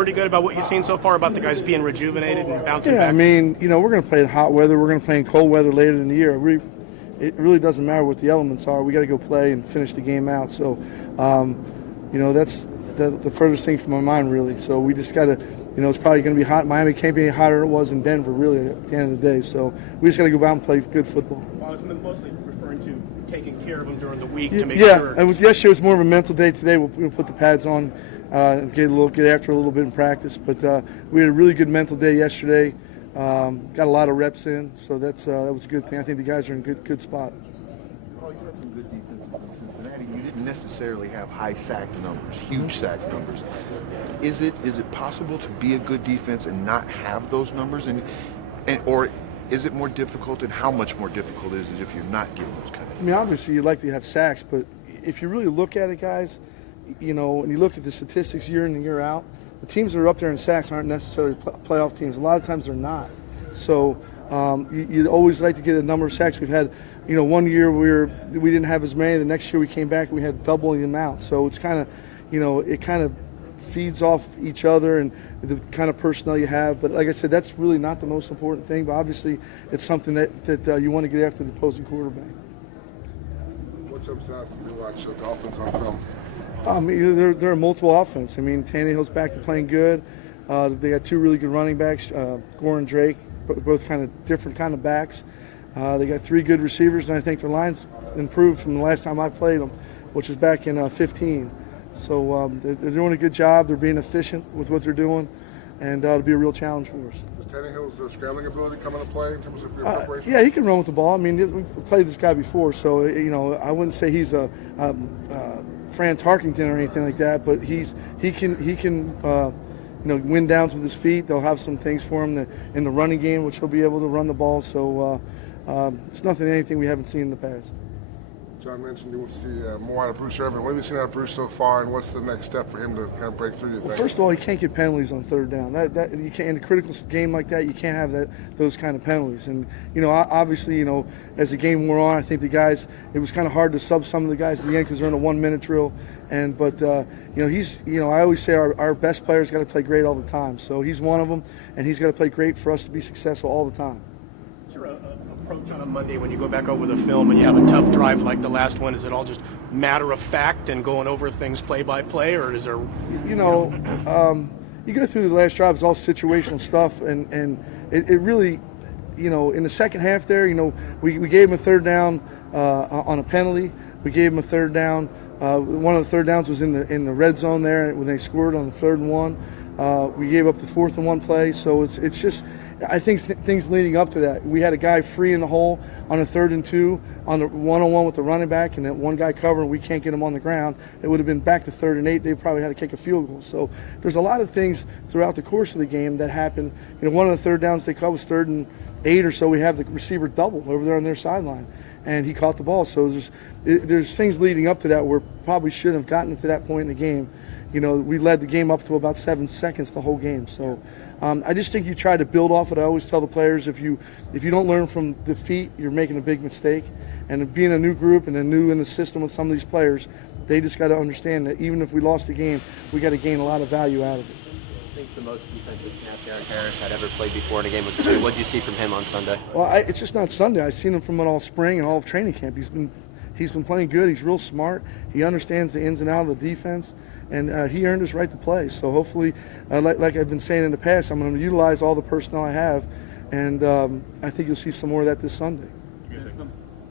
Pretty good about what you've seen so far about the guys being rejuvenated and bouncing back? Yeah, I mean, we're going to play in hot weather. We're going to play in cold weather later in the year. It really doesn't matter what the elements are. We got to go play and finish the game out. So, that's the furthest thing from my mind, really. So we just got to, it's probably going to be hot. Miami can't be any hotter than it was in Denver, really, at the end of the day. So we just got to go out and play good football. Well, I was mostly referring to taking care of them during the week to make sure. Yeah, yesterday was more of a mental day. Today we'll put the pads on. Get after a little bit in practice, but we had a really good mental day yesterday. Got a lot of reps in, so that was a good thing. I think the guys are in good spot. Oh, you had some good defenses in Cincinnati. You didn't necessarily have high sack numbers, huge sack numbers. Is it possible to be a good defense and not have those numbers, or is it more difficult, and how much more difficult is it if you're not getting those kind of? I mean, obviously you'd like to have sacks, but if you really look at it, guys. And you look at the statistics year in and year out, the teams that are up there in sacks aren't necessarily playoff teams. A lot of times they're not. So you'd always like to get a number of sacks. We've had, 1 year we didn't have as many. The next year we came back and we had double the amount. So it's kind of, it kind of feeds off each other and the kind of personnel you have. But like I said, that's really not the most important thing. But obviously it's something that you want to get after the opposing quarterback. What jumps out when you watch the Dolphins on film? They're a multiple offense. I mean, Tannehill's back to playing good. They got two really good running backs, Gore and Drake, both kind of different kind of backs. They got three good receivers, and I think their line's improved from the last time I played them, which was back in 15. So they're doing a good job. They're being efficient with what they're doing, and it'll be a real challenge for us. Does Tannehill's scrambling ability come into play in terms of your preparation? Yeah, he can run with the ball. I mean, we've played this guy before, so I wouldn't say he's a Fran Tarkington or anything like that, but he can win downs with his feet. They'll have some things for him in the running game, which he'll be able to run the ball. So it's anything we haven't seen in the past. John mentioned you want to see more out of Bruce Irvin. What have you seen out of Bruce so far, and what's the next step for him to kind of break through, you think? Well, first of all, he can't get penalties on third down. That you can't, in a critical game like that, you can't have those kind of penalties. And obviously, as the game wore on, I think the guys, it was kind of hard to sub some of the guys at the end because they're in a 1 minute drill. But I always say our best players got to play great all the time. So he's one of them, and he's got to play great for us to be successful all the time. Approach on a Monday when you go back over the film and you have a tough drive like the last one? Is it all just matter of fact and going over things play by play, or is there? You go through the last drive, it's all situational stuff, and it really, in the second half there, we gave him a third down on a penalty. We gave him a third down. One of the third downs was in the red zone there when they scored on the 3rd and 1. We gave up the 4th and 1 play, so it's just. I think things leading up to that. We had a guy free in the hole on a 3rd and 2 on the 1-on-1 with the running back, and that one guy covering. We can't get him on the ground. It would have been back to 3rd and 8. They probably had to kick a field goal. So there's a lot of things throughout the course of the game that happened. One of the third downs they caught was 3rd and 8 or so. We have the receiver double over there on their sideline, and he caught the ball. So there's things leading up to that where probably shouldn't have gotten to that point in the game. We led the game up to about 7 seconds the whole game. So. I just think you try to build off it. I always tell the players if you don't learn from defeat, you're making a big mistake. And being a new group and new in the system with some of these players, they just got to understand that even if we lost the game, we got to gain a lot of value out of it. I think the most defensive snaps Aaron Harris had ever played before in a game was 2. What did you see from him on Sunday? Well, it's just not Sunday. I've seen him from all spring and all of training camp. He's been playing good. He's real smart. He understands the ins and outs of the defense. And he earned his right to play. So hopefully, like I've been saying in the past, I'm going to utilize all the personnel I have, and I think you'll see some more of that this Sunday. Is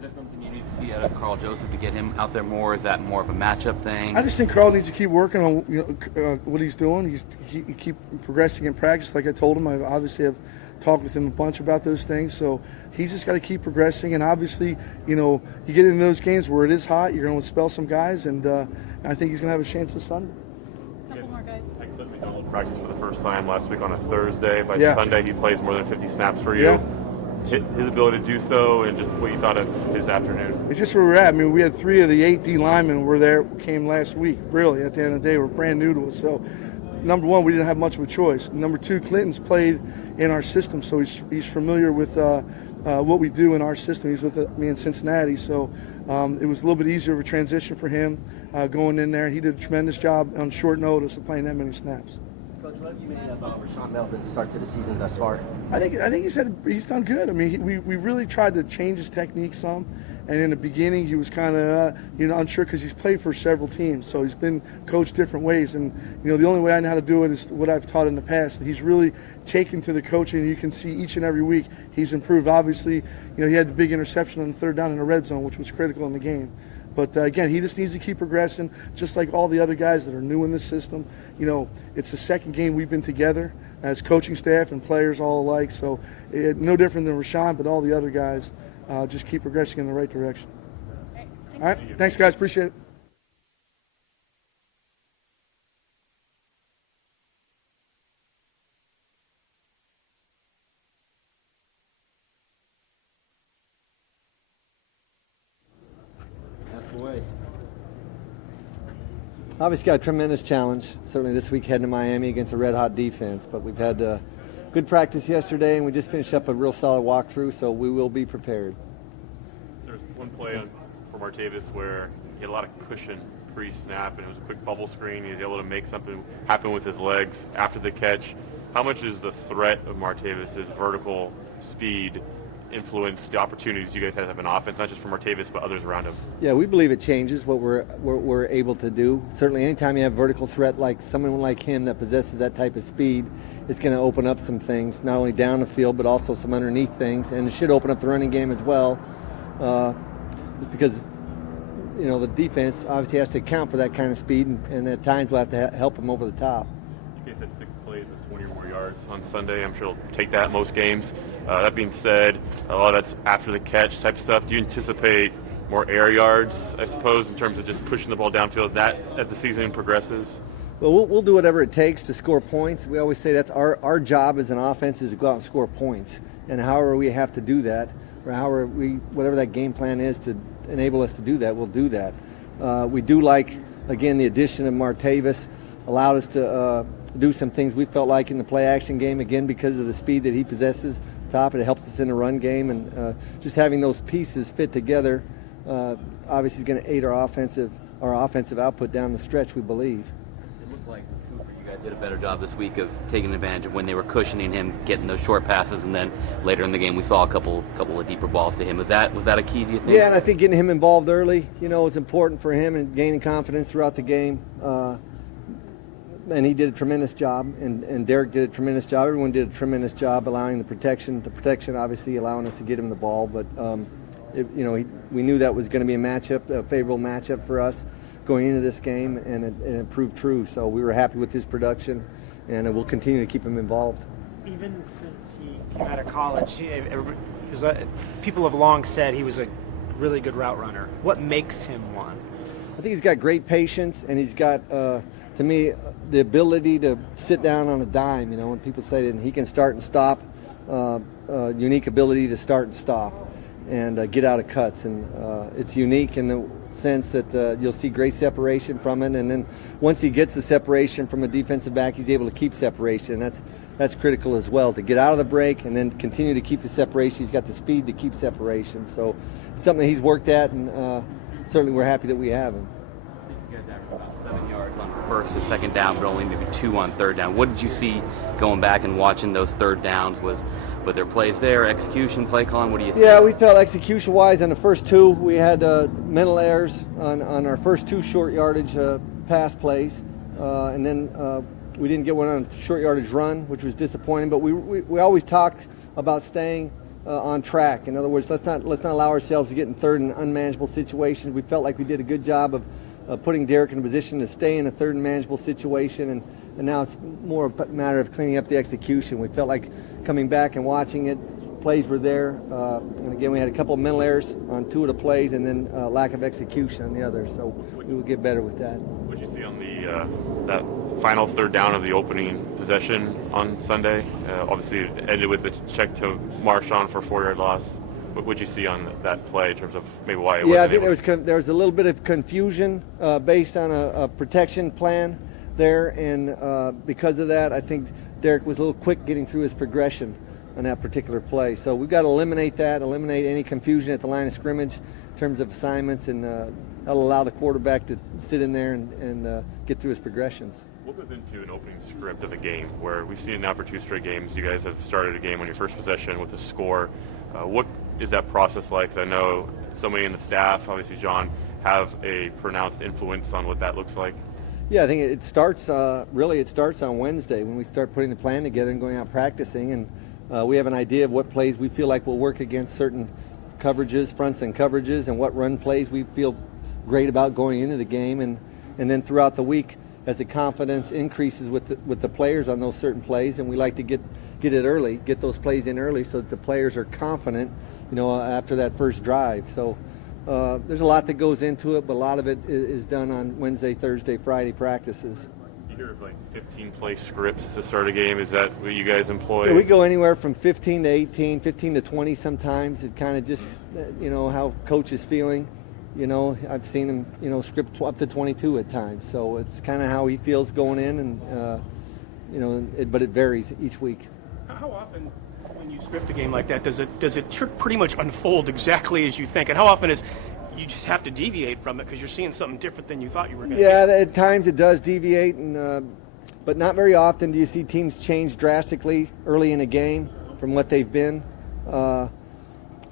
that something you need to see out of Carl Joseph to get him out there more? Is that more of a matchup thing? I just think Carl needs to keep working on what he's doing. He keep progressing in practice. Like I told him, I obviously have talked with him a bunch about those things. So he's just got to keep progressing. And obviously, you get into those games where it is hot, you're going to spell some guys, and I think he's going to have a chance this Sunday. Couple more guys. Cliff McDonald practiced for the first time last week on a Thursday. By Yeah. Sunday, he plays more than 50 snaps for you. Yeah. His ability to do so, and just what you thought of his afternoon. It's just where we're at. I mean, we had 3 of the 8 D linemen came last week. Really, at the end of the day, we're brand new to us. So, number one, we didn't have much of a choice. Number two, Clinton's played in our system, so he's familiar with what we do in our system. He's with me in Cincinnati, so it was a little bit easier of a transition for him going in there. He did a tremendous job on short notice of playing that many snaps. Coach, what have you made of Rashawn Melvin's start to the season thus far? I think he's done good. I mean, we really tried to change his technique some, and in the beginning he was kind of unsure because he's played for several teams, so he's been coached different ways. And the only way I know how to do it is what I've taught in the past. And he's really taken to the coaching, and you can see each and every week he's improved. Obviously, he had the big interception on the third down in the red zone, which was critical in the game. But again, he just needs to keep progressing, just like all the other guys that are new in this system. It's the second game we've been together as coaching staff and players all alike. So no different than Rashawn, but all the other guys just keep progressing in the right direction. All right, thanks, guys. Appreciate it. Obviously got a tremendous challenge, certainly this week heading to Miami against a red-hot defense, but we've had good practice yesterday, and we just finished up a real solid walkthrough, so we will be prepared. There's one play for Martavis where he had a lot of cushion pre-snap, and it was a quick bubble screen. He was able to make something happen with his legs after the catch. How much is the threat of Martavis' vertical speed influence the opportunities you guys have in offense, not just for Martavis but others around him? Yeah, we believe it changes what we're able to do. Certainly, anytime you have vertical threat like someone like him that possesses that type of speed, it's going to open up some things, not only down the field but also some underneath things, and it should open up the running game as well. Just because the defense obviously has to account for that kind of speed, and at times we'll have to help them over the top. You guys had 6 plays of 20 or more yards on Sunday. I'm sure he'll take that most games. That being said, a lot of that's after the catch type stuff. Do you anticipate more air yards, I suppose, in terms of just pushing the ball downfield that as the season progresses? Well, we'll do whatever it takes to score points. We always say that's our job as an offense is to go out and score points. And however we have to do that, or whatever that game plan is to enable us to do that, we'll do that. We do like, again, the addition of Martavis allowed us to do some things we felt like in the play action game, again, because of the speed that he possesses. Top, it helps us in the run game, and just having those pieces fit together obviously is going to aid our offensive output down the stretch, we believe. It looked like Cooper, you guys did a better job this week of taking advantage of when they were cushioning him, getting those short passes, and then later in the game we saw a couple of deeper balls to him. Was that a key, do you think? Yeah, and I think getting him involved early, is important for him and gaining confidence throughout the game. And he did a tremendous job, and Derek did a tremendous job. Everyone did a tremendous job allowing the protection obviously allowing us to get him the ball. But we knew that was going to be a favorable matchup for us going into this game, and it proved true. So we were happy with his production, and we'll continue to keep him involved. Even since he came out of college, people have long said he was a really good route runner. What makes him one? I think he's got great patience, and he's got, to me, the ability to sit down on a dime. When people say that he can start and stop, unique ability to start and stop and get out of cuts. And it's unique in the sense that you'll see great separation from it. And then once he gets the separation from a defensive back, he's able to keep separation. That's critical as well, to get out of the break and then continue to keep the separation. He's got the speed to keep separation. So it's something that he's worked at, and certainly we're happy that we have him. You guys averaged about 7 yards on first or second down, but only maybe 2 on third down. What did you see going back and watching those third downs? Was there plays there, execution, play calling? What do you think? Yeah, we felt execution-wise on the first 2, we had mental errors on our first 2 short yardage pass plays, and then we didn't get one on a short yardage run, which was disappointing. But we always talked about staying on track. In other words, let's not allow ourselves to get in third and unmanageable situations. We felt like we did a good job of putting Derek in a position to stay in a third and manageable situation, and now it's more a matter of cleaning up the execution. We felt like coming back and watching it, plays were there, and again we had a couple of mental errors on 2 of the plays, and then lack of execution on the others. So we will get better with that. What did you see on that final third down of the opening possession on Sunday? Obviously it ended with a check to Marshawn for a 4-yard loss. What would you see on that play in terms of maybe why it wasn't I think there was a little bit of confusion based on a protection plan there, and because of that, I think Derek was a little quick getting through his progression on that particular play. So we've got to eliminate any confusion at the line of scrimmage in terms of assignments, and that'll allow the quarterback to sit in there and get through his progressions. What goes into an opening script of a game where we've seen it now for 2 straight games? You guys have started a game on your first possession with a score. What is that process like? 'Cause I know so many in the staff, obviously John, have a pronounced influence on what that looks like. Yeah, I think it starts, it starts on Wednesday when we start putting the plan together and going out practicing. And we have an idea of what plays we feel like will work against certain coverages, fronts and coverages, and what run plays we feel great about going into the game. And then throughout the week, as the confidence increases with the players on those certain plays, and we like to get it early, get those plays in early so that the players are confident, after that first drive. So there's a lot that goes into it, but a lot of it is done on Wednesday, Thursday, Friday practices. You hear of like 15 play scripts to start a game. Is that what you guys employ? Yeah, we go anywhere from 15 to 18, 15 to 20 sometimes. It kind of just, how coach is feeling. I've seen him, script up to 22 at times. So it's kind of how he feels going in, and but it varies each week. How often, when you script a game like that, does it pretty much unfold exactly as you think? And how often is you just have to deviate from it because you're seeing something different than you thought you were going to? Yeah, at times it does deviate, but not very often do you see teams change drastically early in a game from what they've been.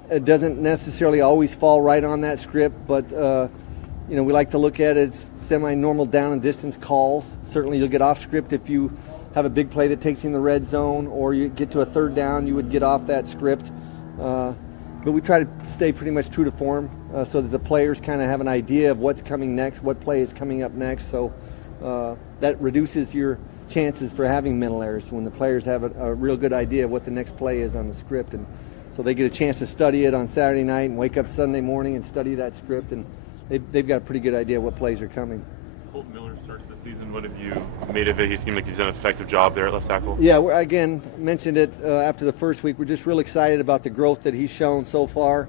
It doesn't necessarily always fall right on that script, but we like to look at it as semi-normal down and distance calls. Certainly you'll get off script if you have a big play that takes you in the red zone, or you get to a third down, you would get off that script. But we try to stay pretty much true to form so that the players kind of have an idea of what's coming next, what play is coming up next. So that reduces your chances for having mental errors when the players have a real good idea of what the next play is on the script. And so they get a chance to study it on Saturday night and wake up Sunday morning and study that script, and they've got a pretty good idea what plays are coming. Colton Miller starts the season. What have you made of it? He seemed like he's done an effective job there at left tackle. Yeah, again, mentioned it after the first week. We're just real excited about the growth that he's shown so far.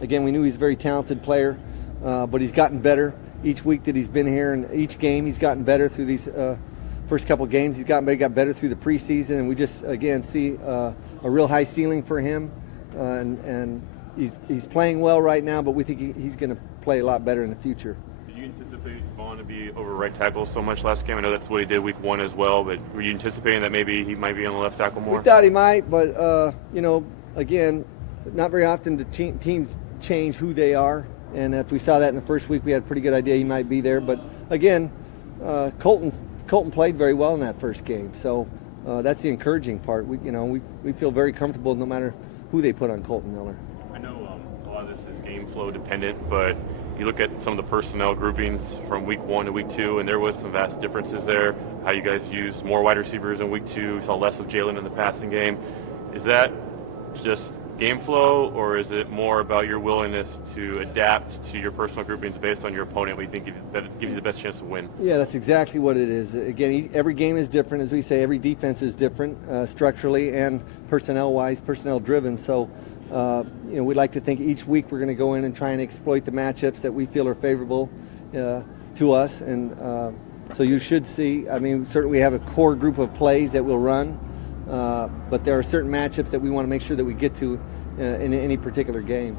Again, we knew he's a very talented player, but he's gotten better each week that he's been here, and each game he's gotten better through these first couple games. He got better through the preseason, and we just, again, see a real high ceiling for him. And he's playing well right now, but we think he's going to play a lot better in the future. Did you anticipate Vaughn to be over right tackle so much last game? I know that's what he did week 1 as well, but were you anticipating that maybe he might be on the left tackle more? We thought he might, but, again, not very often do teams change who they are. And if we saw that in the first week, we had a pretty good idea he might be there. But, again, Colton played very well in that first game. So that's the encouraging part. We feel very comfortable no matter who they put on Colton Miller. I know a lot of this is game flow dependent, but you look at some of the personnel groupings from week 1 to week 2, and there was some vast differences there. How you guys used more wide receivers in week 2, saw less of Jalen in the passing game. Is that just game flow, or is it more about your willingness to adapt to your personal groupings based on your opponent, what you think gives you the best chance to win? Yeah, that's exactly what it is. Again, every game is different. As we say, every defense is different structurally and personnel-wise, personnel-driven. So, we'd like to think each week we're going to go in and try and exploit the matchups that we feel are favorable to us. And so you should see, certainly we have a core group of plays that we'll run, but there are certain matchups that we want to make sure that we get to in any particular game.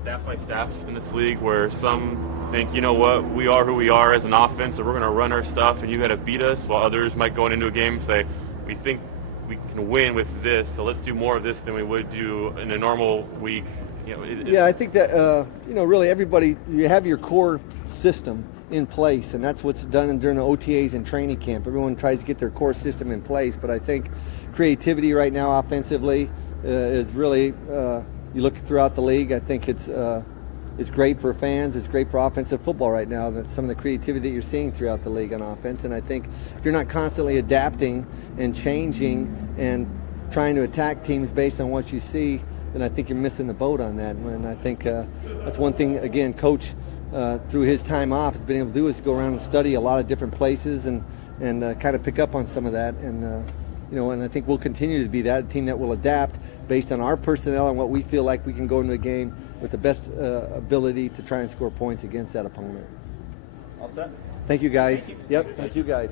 Staff by staff in this league, where some think, you know what, we are who we are as an offense, so we're going to run our stuff, and you got to beat us, while others might go into a game and say, we think we can win with this, so let's do more of this than we would do in a normal week. Yeah, I think that really everybody, you have your core system in place, and that's what's done during the OTAs and training camp. Everyone tries to get their core system in place, but I think creativity right now offensively is really, you look throughout the league, I think it's great for fans, it's great for offensive football right now, that some of the creativity that you're seeing throughout the league on offense. And I think if you're not constantly adapting and changing and trying to attack teams based on what you see, then I think you're missing the boat on that. And I think that's one thing, again, Coach, through his time off, has been able to do is go around and study a lot of different places and kind of pick up on some of that. And and I think we'll continue to be that, a team that will adapt based on our personnel and what we feel like we can go into a game with the best ability to try and score points against that opponent. All set? Thank you, guys. Thank you. Yep, thank you, guys.